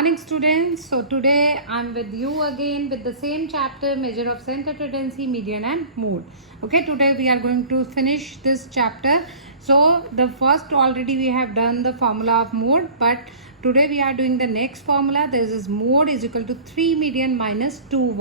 Morning students, so today I'm with you again with the same chapter, measure of center tendency, median and mode. Okay, today we are going to finish this chapter. So the first already we have done the formula of mode, but today we are doing the next formula. This is mode is equal to 3 median minus 2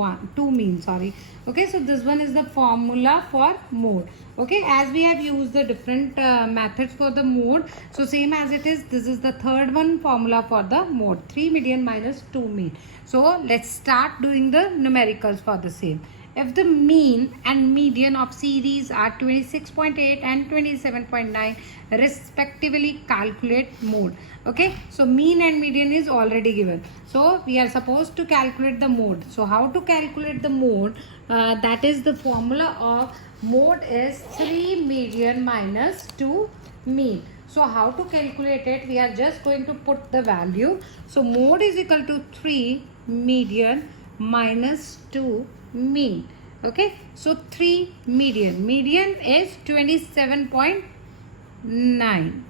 mean, sorry. Okay, so this one is the formula for mode. Okay, as we have used the different methods for the mode, so same as it is, this is the third one formula for the mode, 3 median minus 2 mean. So let's start doing the numericals for the same. If the mean and median of series are 26.8 and 27.9 respectively, calculate mode. Okay, so mean and median is already given, so we are supposed to calculate the mode. So how to calculate the mode? That is the formula of mode is 3 median minus 2 mean. So how to calculate it? We are just going to put the value. So mode is equal to 3 median minus 2 mean. Okay, so 3 median is 27.9,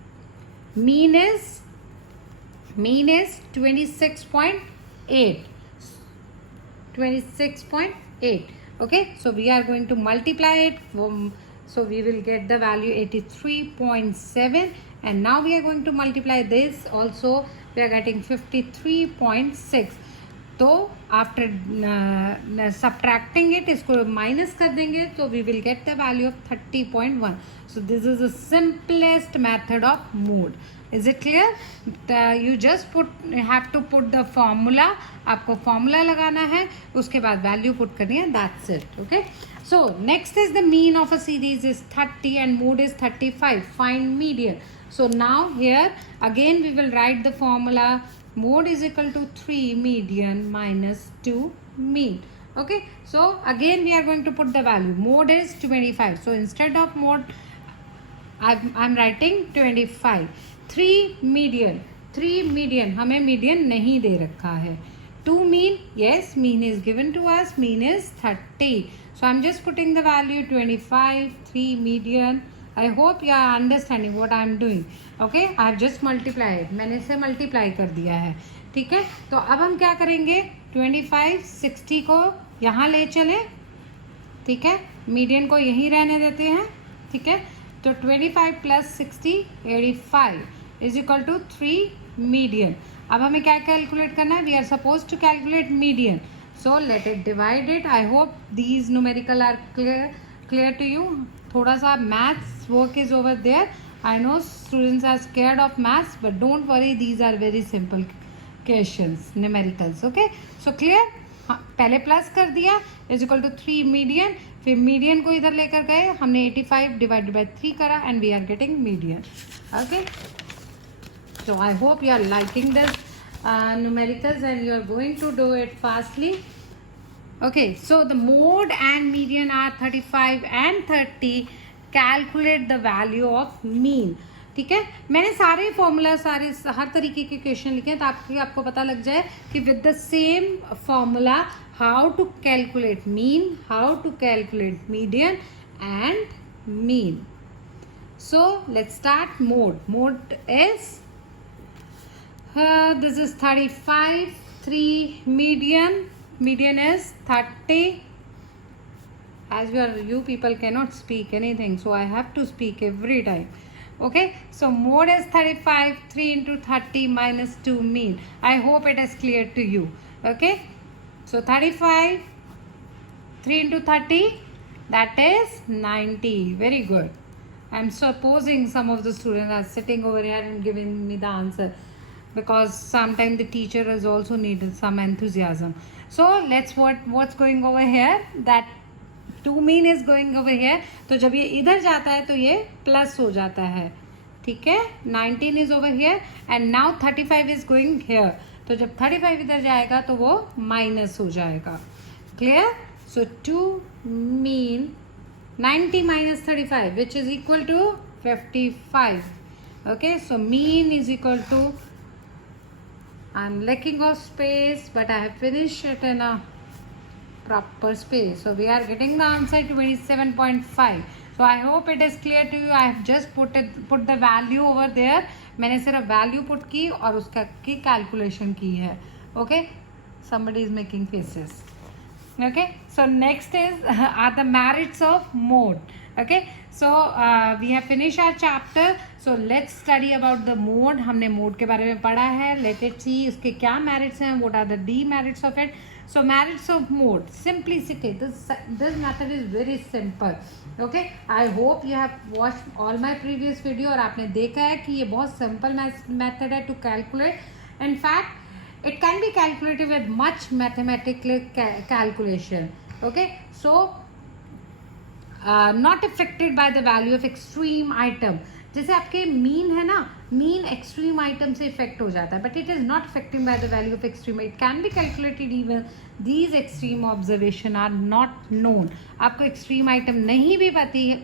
mean is 26.8. Okay, so we are going to multiply it so we will get the value 83.7, and now we are going to multiply this also, we are getting 53.6. तो after subtracting it इसको minus कर देंगे तो we will get the value of 30.1. So this is the simplest method of mode. Is it clear? You just have to put the formula. आपको formula लगाना है, उसके बाद वैल्यू पुट करनी है, that's it. Okay, so next is the mean of a series is 30 and mode is 35. Find median. So now here again we will write the formula. Mode is equal to 3 median minus 2 mean. Okay, so again we are going to put the value. Mode is 25, so instead of mode I'm writing 25. 3 median हमें median नहीं दे रखा है. 2 mean, yes, mean is given to us. Mean is 30, so I'm just putting the value 25. 3 median. I hope you are understanding what I am doing. Okay, I have just multiplied. मैंने इसे multiply कर दिया है. ठीक है, तो अब हम क्या करेंगे? 25 60 को यहाँ ले चलें. ठीक है, मीडियन को यहीं रहने देते हैं. ठीक है, तो 25 plus 60 85 is equal to 3 median. अब हमें क्या कैलकुलेट करना है? We are suppose to calculate median. So let it divide it. I hope these numerical are clear to you. थोड़ा सा maths work is over there. I know students are scared of maths, but don't worry, these are very simple questions, numericals. Okay, so clear? पहले plus कर दिया is equal to 3 median, फिर median को इधर लेकर गए, हमने 85 डिवाइडेड बाय 3 करा and we are getting median. Okay, so I hope you are liking this numericals and you are going to do it fastly. Okay, so the mode and median are 35 and 30. Calculate the value of mean. ठीक है, मैंने सारे formula हर तरीके के question लिखे हैं ताकि आपको पता लग जाए कि with the same formula how to calculate mean, how to calculate median and mean. So let's start. Mode is this is 35. 3 median is 30. As you people cannot speak anything, so I have to speak every time. Okay, so mode is 35. 3 into 30 minus 2 mean. I hope it is clear to you. Okay, so 35 3 into 30, that is 90. Very good. I'm supposing some of the students are sitting over here and giving me the answer, because sometimes the teacher has also needed some enthusiasm. So let's what's going over here, that 2 mean is going over here. तो जब ये इधर जाता है तो ये plus हो जाता है. ठीक है, 19 is over here and now 35 is going here. तो जब 35 इधर जाएगा तो वो माइनस हो जाएगा. Clear? So 2 mean 90 minus 35 which is equal to 55. Okay, so mean is equal to, I'm lacking of space, but I have finished it in a proper space. So we are getting the answer 27.5. So I hope it is clear to you. I have just put the value over there. मैंने सिर्फ value put की और उसका की calculation की है. Okay, somebody is making faces. Okay, so next is are the merits of mode. Okay, so we have finished our chapter, so let's study about the mode. हमने mode के बारे में पढ़ा है. Let it see इसके क्या merits हैं, what are the demerits of it. So merits of mode, simplicity. This method is very simple. Okay, I hope you have watched all my previous video और आपने देखा है कि ये बहुत simple method है to calculate. In fact, it can be calculated with much mathematical calculation. Okay, so not affected by the value of extreme item. जैसे आपके मीन है ना, मीन एक्सट्रीम आइटम से इफेक्ट हो जाता है, but it is not affected by the value of extreme. It can be calculated even these extreme observation are not known. आपको extreme item नहीं भी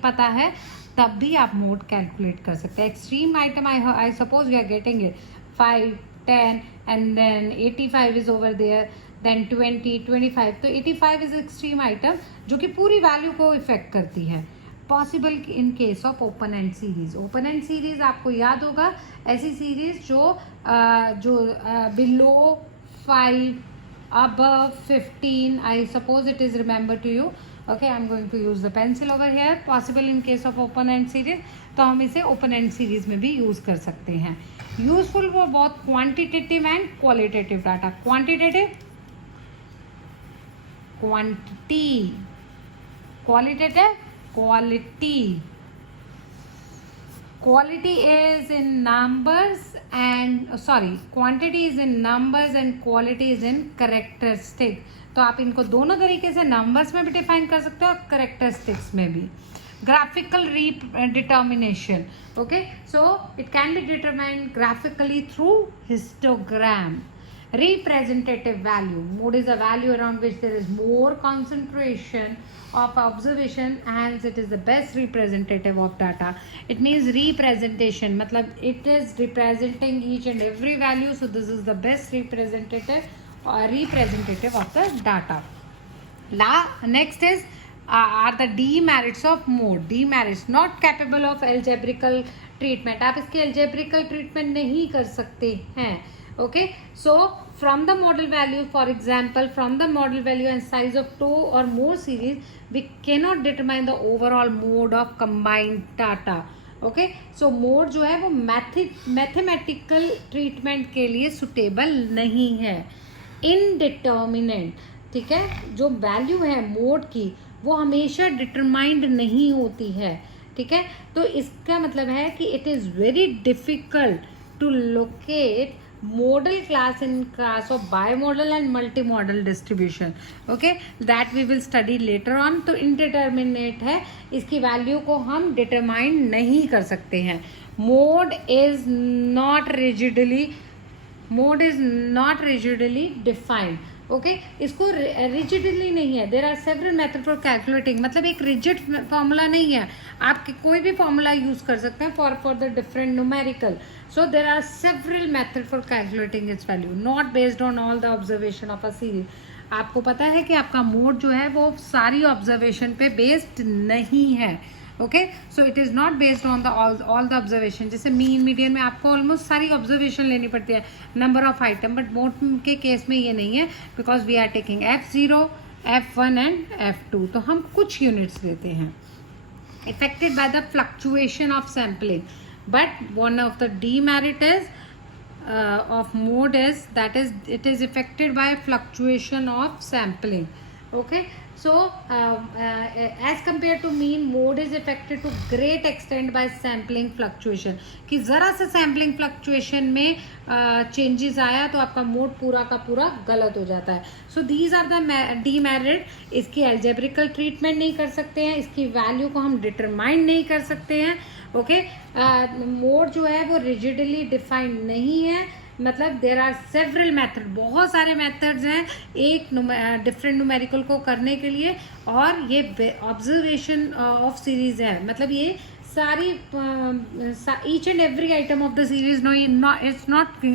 पता है तब भी आप मोड कैलकुलेट कर सकते हैं. Extreme item I suppose you are getting it 5, 10 and then 85 is over there, then 20, 25. तो 85 is extreme item जो कि पूरी वैल्यू को इफेक्ट करती है. Possible in case of open and series. Open and series आपको याद होगा, ऐसी सीरीज जो below 5 above 15, I suppose it is remember to you. Okay, I'm going to use the pencil over here. Possible in case of open end series, तो हम इसे open end series में भी यूज कर सकते हैं. यूजफुल वो बहुत quantitative and qualitative data. Quantitative quantity, qualitative quality. Quality is in numbers and quantity is in numbers and quality is in characteristic. तो आप इनको दोनों तरीके से नंबर्स में भी डिफाइन कर सकते हो और करेक्टरिस्टिक्स में भी. graphical determination. Okay, so it can be determined graphically through histogram. Representative value. Mode is a value around which there is more concentration of observation, hence it is the best representative of data. It means representation, matlab it is representing each and every value, so this is the best representative of the data. Next is are the demerits of mode. Demerits, not capable of algebraical treatment. आप इसकी algebraical treatment नहीं कर सकते हैं. Okay, so from the model value, for example, from the model value and size of 2 or more series, we cannot determine the overall mode of combined data. Okay, so mode जो है वो mathematical treatment के लिए suitable नहीं है. Indeterminate, ठीक है, जो value है mode की वो हमेशा determined नहीं होती है. ठीक है, तो इसका मतलब है कि it is very difficult to locate modal class in class of bimodal and multimodal distribution. Okay, that we will study later on. तो indeterminate है, इसकी वैल्यू को हम डिटरमाइन नहीं कर सकते हैं. Mode is not rigidly defined. Okay, इसको रिजिडली नहीं है. There are several method for calculating, मतलब एक रिजिड फॉर्मूला नहीं है. आप कोई भी फॉर्मूला यूज कर सकते हैं for the different numerical. So there are several method for calculating its value, not based on all the observation of a series. आपको पता है कि आपका मोड जो है वो सारी ऑब्जर्वेशन पे बेस्ड नहीं है. Okay, so it is not based on the all the observation. जैसे मीन मीडियन में आपको ऑलमोस्ट सारी ऑब्जर्वेशन लेनी पड़ती है, number of item, but mode के केस में ये नहीं है, because we are taking F0, F1 and F2. तो हम कुछ यूनिट्स लेते हैं. Affected by the fluctuation of sampling, but one of the demerit is of mode is that is it is affected by fluctuation of sampling. Okay, so as compared to mean, mode is affected to great extent by sampling fluctuation. कि ज़रा सा sampling fluctuation में changes आया तो आपका mode पूरा का पूरा गलत हो जाता है. So these are the demerit. इसकी algebraical treatment नहीं कर सकते हैं, इसकी value को हम determine नहीं कर सकते हैं. ओके, मोड जो है वो रिजिडली डिफाइंड नहीं है, मतलब देर आर सेवरल मेथड, बहुत सारे मेथड्स हैं एक डिफरेंट न्यूमेरिकल को करने के लिए. और ये ऑब्जर्वेशन ऑफ सीरीज है, मतलब ये सारी each and every item of the series it's not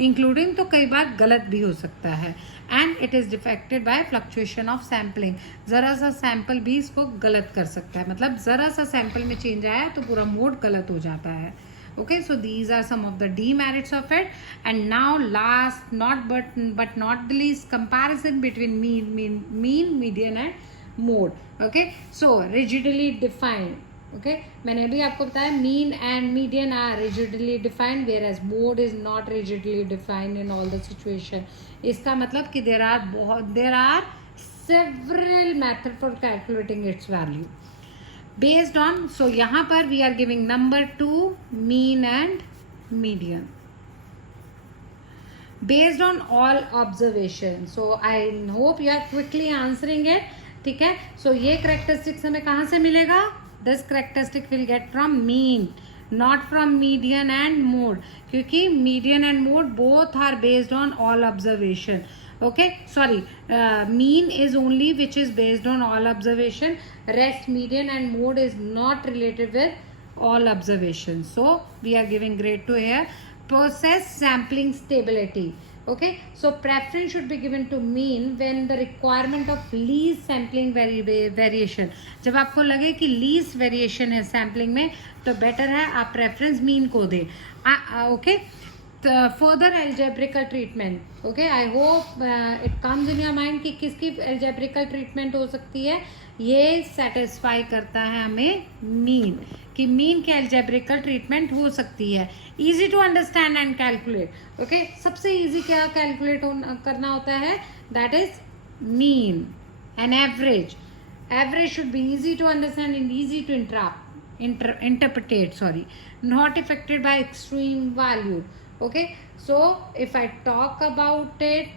including, तो कई बार गलत भी हो सकता है. And it is defected by fluctuation of sampling. ज़रा सा सैम्पल भी इसको गलत कर सकता है, मतलब ज़रा सा सैम्पल में चेंज आया तो पूरा मोड गलत हो जाता है. Okay, so these are some of the demerits of it. And now last not but not the least, comparison between mean, median and mode. Okay, so rigidly defined. Okay, मैंने अभी आपको बताया mean and median are rigidly defined, whereas mode is not rigidly defined in all the situation. इसका मतलब कि there are several method for calculating its value based on. So यहाँ पर we are giving number 2 mean and median based on all observation. So I hope you are quickly answering it. ठीक है, so ये characteristics हमें कहाँ से मिलेगा? This characteristic will get from mean, not from median and mode, क्योंकि median and mode both are based on all observation. Okay, sorry, mean is only which is based on all observation, rest median and mode is not related with all observations. So we are giving grade 2 here. Process sampling stability. Okay, so preference should be given to mean when the requirement of least sampling variation, जब आपको लगे कि least variation है sampling में, तो better है आप preference mean को दें. Okay, further algebraical treatment. Okay, I hope it comes in your mind कि किसकी algebraical treatment हो सकती है. ये satisfy करता है हमें mean, कि mean की algebraical treatment हो सकती है. Easy to understand and calculate. Okay, सबसे easy क्या calculate करना होता है? That is mean and average. Average should be easy to understand and easy to interpret. Sorry, not affected by extreme value. Okay, so if I talk about it,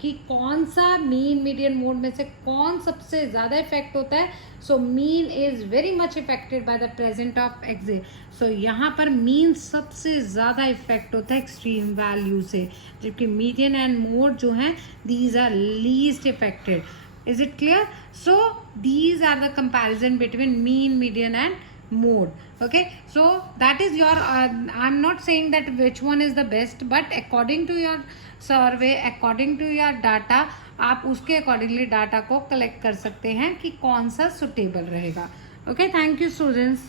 कि कौन सा mean median mode में से कौन सबसे ज़्यादा effect होता है. So mean is very much affected by the present of exit. सो यहाँ पर मीन सबसे ज़्यादा इफेक्ट होता है एक्सट्रीम वैल्यू से, जबकि मीडियन एंड मोड जो हैं these are least affected. Is it clear? So these are the comparison between mean, median and mode. Okay, so that is your I'm not saying that which one is the best, but according to your survey, according to your data, आप उसके accordingly data को collect कर सकते हैं कि कौन सा suitable रहेगा. Okay, thank you students.